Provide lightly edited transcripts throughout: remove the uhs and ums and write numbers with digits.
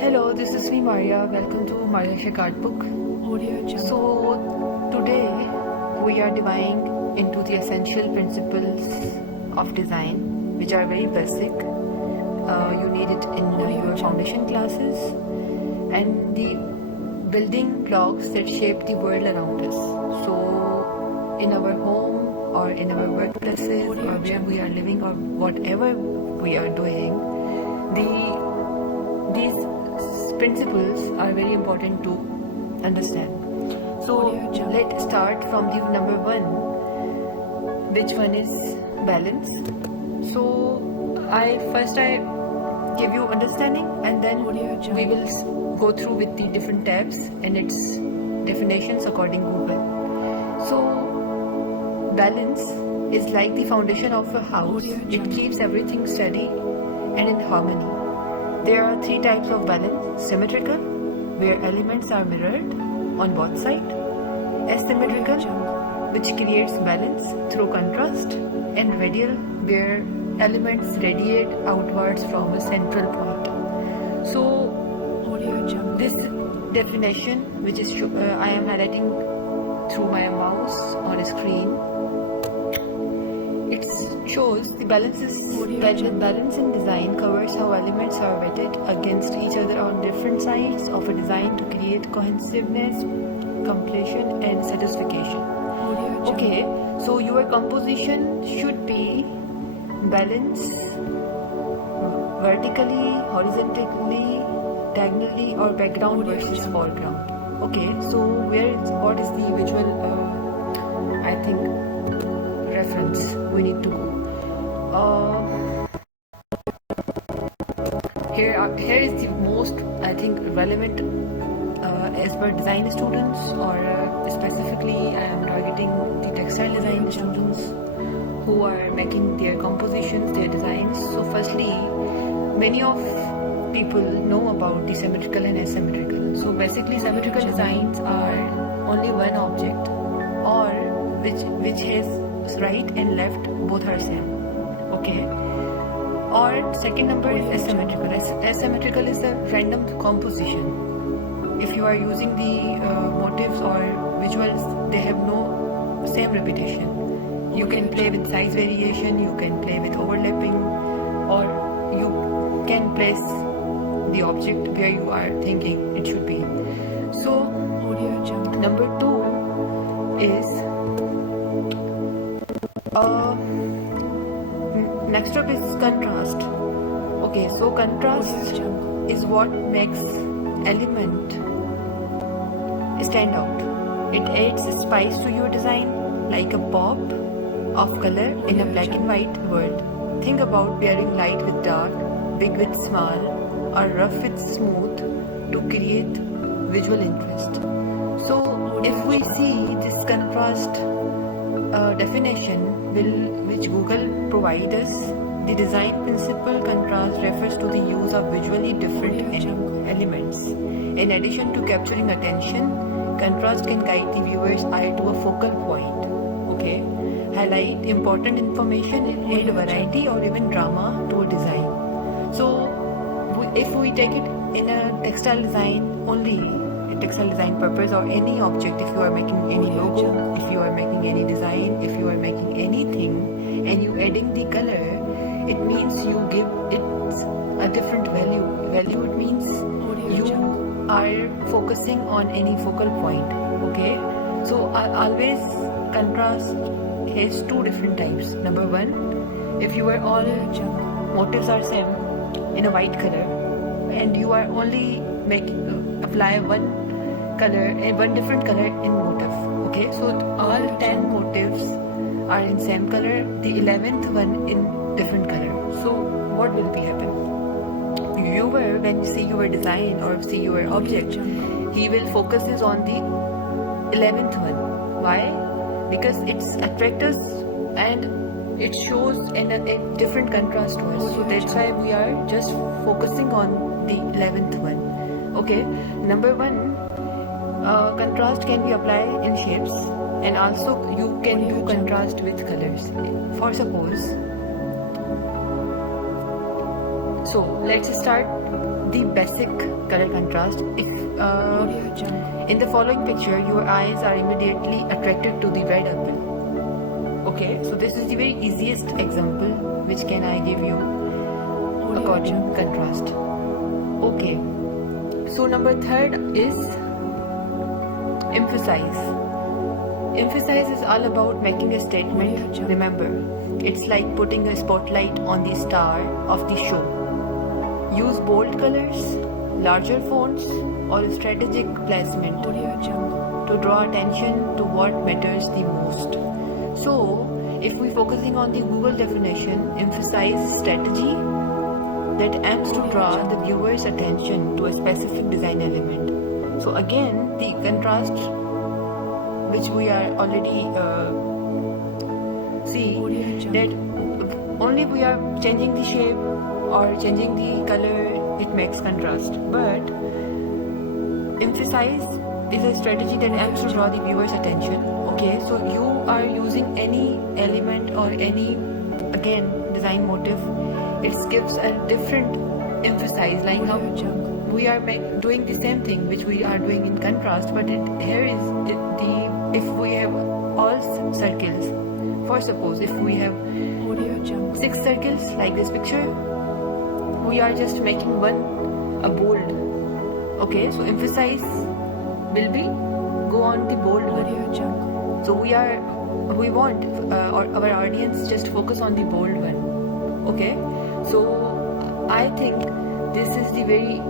Hello, this is me Mariya. Welcome to Mariya Shaikh ARTBOOK. So today we are diving into the essential principles of design, which are very basic. You need it in your foundation classes, and the building blocks that shape the world around us. So in our home or in our workplaces or where we are living or whatever we are doing, these principles are very important to understand. So let's start from the number one, which one is balance. So I give you understanding, and then we will go through with the different tabs and its definitions according to Google. So balance is like the foundation of a house. It keeps everything steady and in harmony. There are three types of balance: symmetrical, where elements are mirrored on both sides; asymmetrical, which creates balance through contrast; and radial, where elements radiate outwards from a central point. So this definition, which is I am highlighting through my mouse on a screen, it shows the balance in design covers how elements are weighted against each other on different sides of a design to create cohesiveness, completion, and satisfaction. Okay, so your composition should be balanced vertically, horizontally, diagonally, or background versus foreground. Okay, so what is the visual I think reference we need to go? Here is the most, I think, relevant as per design students, or specifically I am targeting the textile design students who are making their compositions, their designs. So firstly, many of people know about the symmetrical and asymmetrical. So basically symmetrical designs are only one object, or which has right and left both are same. Okay, or second number is asymmetrical. Asymmetrical is a random composition. If you are using the motifs or visuals, they have no same repetition. You can play with size variation, you can play with overlapping, or you can place the object where you are thinking it should be. So number two is next up is contrast. Okay, so contrast is what makes element stand out. It adds spice to your design, like a pop of color in a black and white world. Think about pairing light with dark, big with small, or rough with smooth to create visual interest. So if we see this contrast definition which Google provides us, the design principle contrast refers to the use of visually different elements. In addition to capturing attention, contrast can guide the viewer's eye to a focal point. Okay, highlight important information and add variety or even drama to a design. So if we take it in a textile design only, textile design purpose, or any object, if you are making any logo, if you are making any design, if you are making anything and you adding the color, it means you give it a different value. It means you are focusing on any focal point. Okay, so always contrast has two different types. Number one, if you are all motifs are same in a white color and you are only apply one color, one different color in motif. Okay, so all 10 motifs are in same color, the 11th one in different color. So what will be happen? Viewer, when you see your design or see your object, he will focus on the 11th one. Why? Because it's attractive and it shows in a different contrast to us. So that's why we are just focusing on the 11th one. Okay, number one, contrast can be applied in shapes, and also you can do contrast with colors. For So let's start the basic color contrast. If in the following picture your eyes are immediately attracted to the red apple. Okay, so this is the very easiest example which can I give you according contrast. Okay, so number third is emphasize. Emphasize is all about making a statement. Remember, it's like putting a spotlight on the star of the show. Use bold colors, larger fonts, or strategic placement to draw attention to what matters the most. So, if we're focusing on the Google definition, emphasize strategy that aims to draw the viewer's attention to a specific design element. So again, the contrast which we are already see that only we are changing the shape or changing the color, it makes contrast. But emphasize is a strategy that aims to draw the viewer's attention. Okay, so you are using any element or any, again, design motif. It gives a different emphasize, like how we are doing the same thing which we are doing in contrast, but here is if we have all circles, for suppose if we have 6 circles like this picture, we are just making one a bold. Okay, so emphasize will be go on the bold one. So we want our audience just focus on the bold one. Okay, so I think this is the very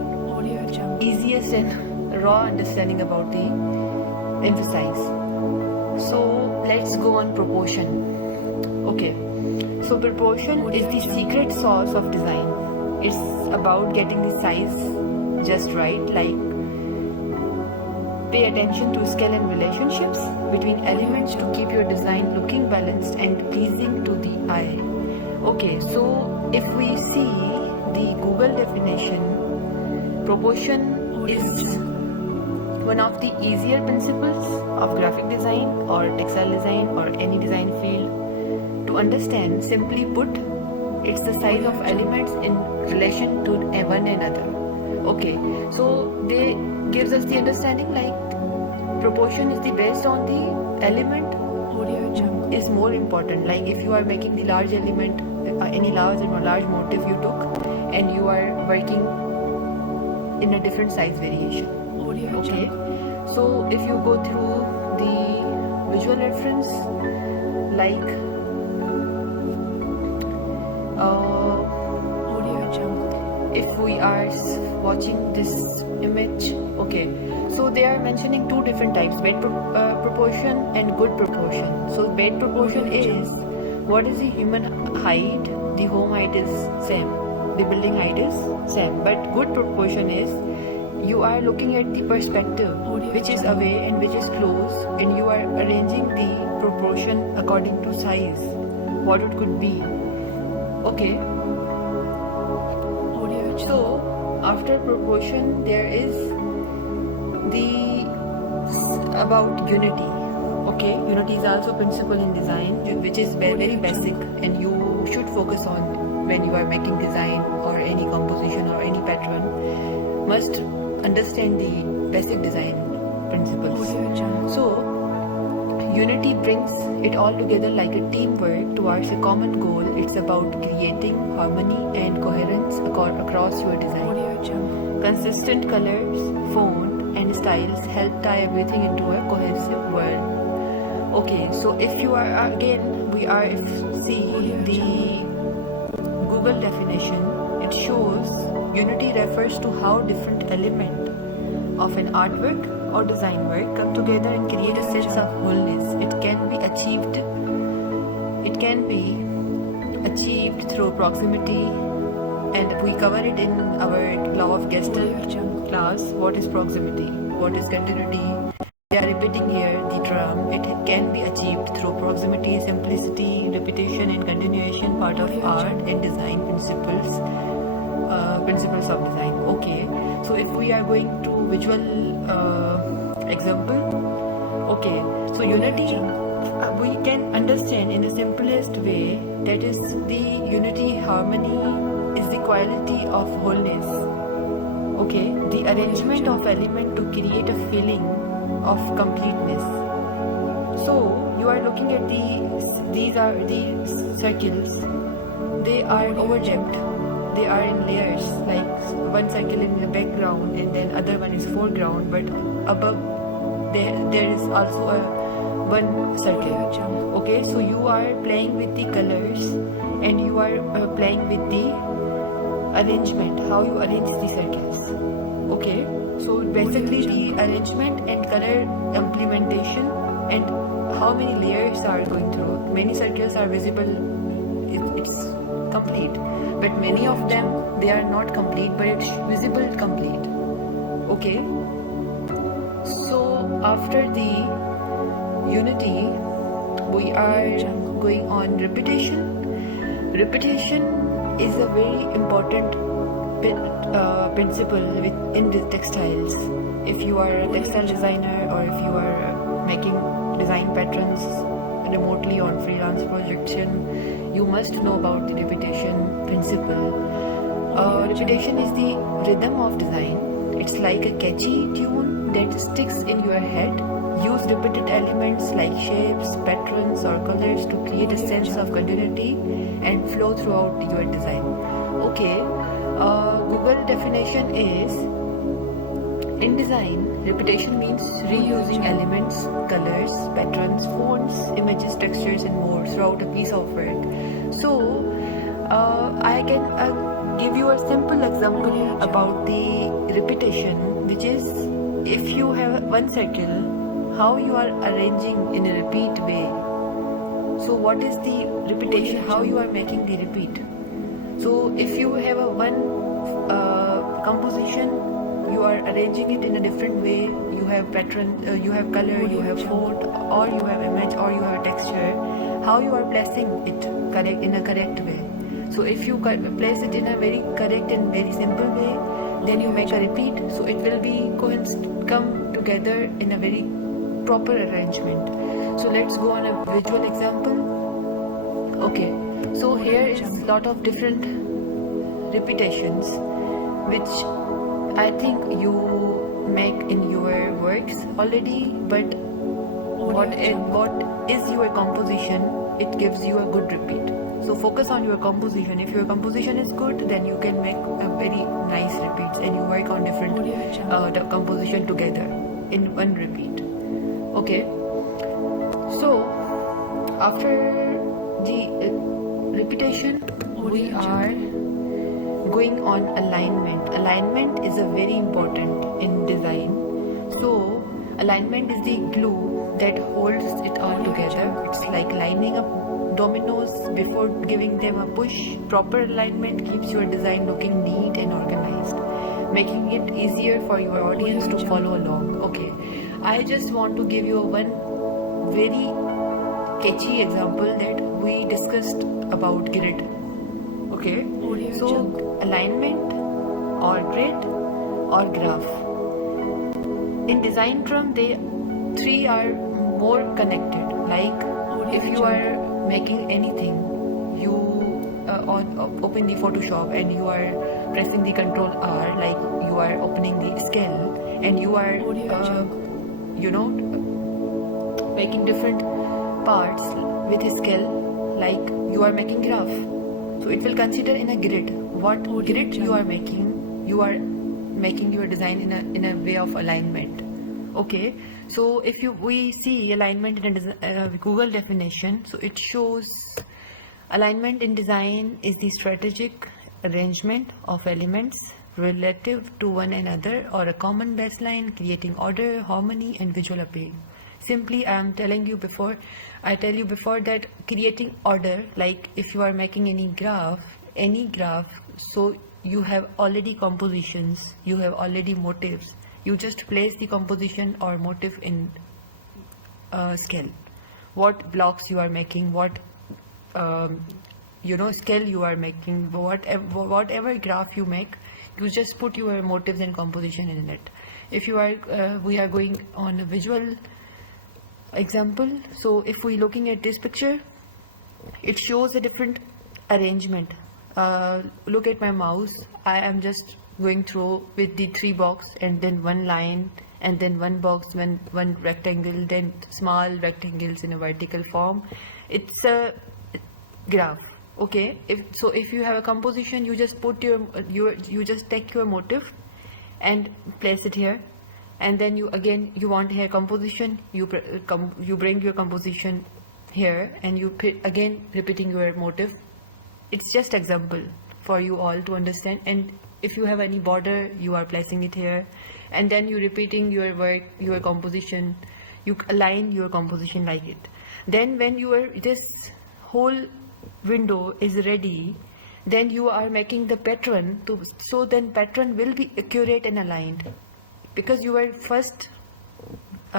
easiest and raw understanding about the emphasize. So let's go on proportion. Okay, so proportion is the secret sauce of design. It's about getting the size just right, like pay attention to scale and relationships between elements to keep your design looking balanced and pleasing to the eye. Okay, so if we see the Google definition, proportion is one of the easier principles of graphic design or textile design or any design field to understand. Simply put, it's the size of elements in relation to one another. Okay, so they gives us the understanding like proportion is the based on the element is more important. Like if you are making the large element, any large motif you took, and you are working in a different size variation. Okay, so if you go through the visual reference, like if we are watching this image, okay, so they are mentioning two different types, bad proportion and good proportion. So bad proportion is what is the human height, the home height is same, the building height is same, but good proportion is you are looking at the perspective which is away and which is close, and you are arranging the proportion according to size, what it could be. Okay, so after proportion there is the about unity. Okay, unity is also principle in design which is very basic, and you should focus on when you are making design or any composition or any pattern. Must understand the basic design principles. So unity brings it all together like a teamwork towards a common goal. It's about creating harmony and coherence across your design. Consistent colors, font and styles help tie everything into a cohesive world. Okay, so if you are see the Google definition, it shows unity refers to how different elements of an artwork or design work come together and create a sense of wholeness. It can be achieved through proximity, and we cover it in our law of Gestalt class. What is proximity? What is continuity? We are repeating here the term. It can be achieved through proximity, simplicity, repetition and continuation, part of art and design principles of design. Okay, so if we are going to visual example, okay, so unity we can understand in the simplest way, that is the unity, harmony is the quality of wholeness. Okay, the arrangement of element to create a feeling of completeness. So you are looking at these are the circles. They are overlapped. They are in layers, like one circle in the background and then other one is foreground, but above there is also one circle. Okay, so you are playing with the colors and you are playing with the arrangement, how you arrange the circles. Okay, so basically the arrangement and color implementation and how many layers are going through. Many circles are visible, it's complete, but many of them, they are not complete, but it's visible complete. Okay, so after the unity we are going on repetition. Repetition is a very important principle in the textiles. If you are a textile designer or if you are making design patterns remotely on freelance projection, you must know about the repetition principle. Repetition is the rhythm of design. It's like a catchy tune that sticks in your head. Use repeated elements like shapes, patterns or colors to create a sense of continuity and flow throughout your design. Okay, Google definition is, in design, repetition means reusing elements, colors, patterns, fonts, images, textures and more throughout a piece of work. So, I can give you a simple example about the repetition, which is if you have one circle, how you are arranging in a repeat way. So what is the repetition, how you are making the repeat. So if you have a one composition, you are arranging it in a different way. You have pattern, you have color, you have font, or you have image, or you have texture. How you are placing it correct in a correct way. So if you place it in a very correct and very simple way, then you make a repeat. So it will be come together in a very proper arrangement. So let's go on a visual example. Okay, so here is a lot of different repetitions which I think you make in your works already, but what is your composition, it gives you a good repeat. So focus on your composition. If your composition is good, then you can make a very nice repeats and you work on different composition together in one repeat. Okay, so after the repetition we are going on alignment. Alignment is a very important in design. So alignment is the glue that holds it all together. It's like lining up dominoes before giving them a push. Proper alignment keeps your design looking neat and organized, making it easier for your audience to follow along. Okay, I just want to give you one very catchy example that we discussed about grid. Okay, so alignment or grid or graph. In design term, they three are more connected. Like if you are making anything, you open the Photoshop and you are pressing the Ctrl R, like you are opening the scale and you are making different parts with a scale, like you are making graph. So it will consider in a grid. What grid you are making? You are making your design in a way of alignment. Okay, so if we see alignment in a Google definition, so it shows alignment in design is the strategic arrangement of elements relative to one another or a common baseline, creating order, harmony and visual appeal. Simply, I tell you before that creating order, like if you are making any graph, so you have already compositions, you have already motives. You just place the composition or motive in scale. What blocks you are making, what scale you are making, whatever graph you make, you just put your motives and composition in it. If you are, we are going on a visual example. So if we looking at this picture, it shows a different arrangement. look at my mouse. I am just going through with the 3 box and then 1 line and then 1 box, one rectangle, then small rectangles in a vertical form. It's a graph. Okay, if you have a composition, you just put you just take your motif and place it here, and then you want here composition, you bring your composition here, and you again repeating your motif. It's just example for you all to understand. And if you have any border, you are placing it here, and then you repeating your work, your composition, you align your composition like it. Then when this whole window is ready, then you are making the pattern so then pattern will be accurate and aligned, because your first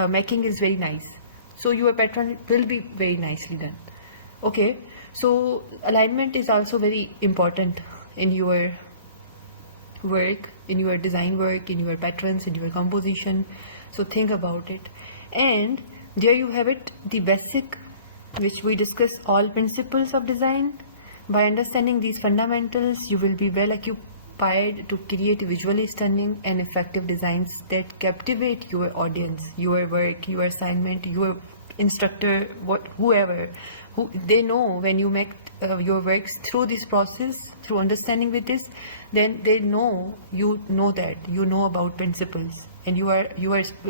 making is very nice, so your pattern will be very nicely done. Okay, so alignment is also very important in your work, in your design work, in your patterns, in your composition. So think about it. And there you have it, the basic, which we discuss all principles of design. By understanding these fundamentals, you will be well equipped to create visually stunning and effective designs that captivate your audience, your work, your assignment, your instructor, whoever. They know when you make your works through this process, through understanding with this, then they know you know about principles, and your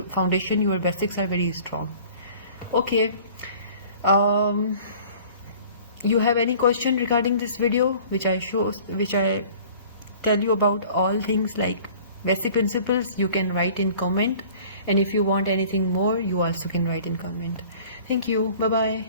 foundation, your basics are very strong. Okay. You have any question regarding this video, which I tell you about all things like basic principles, you can write in comment, and if you want anything more, you also can write in comment. Thank you. Bye bye.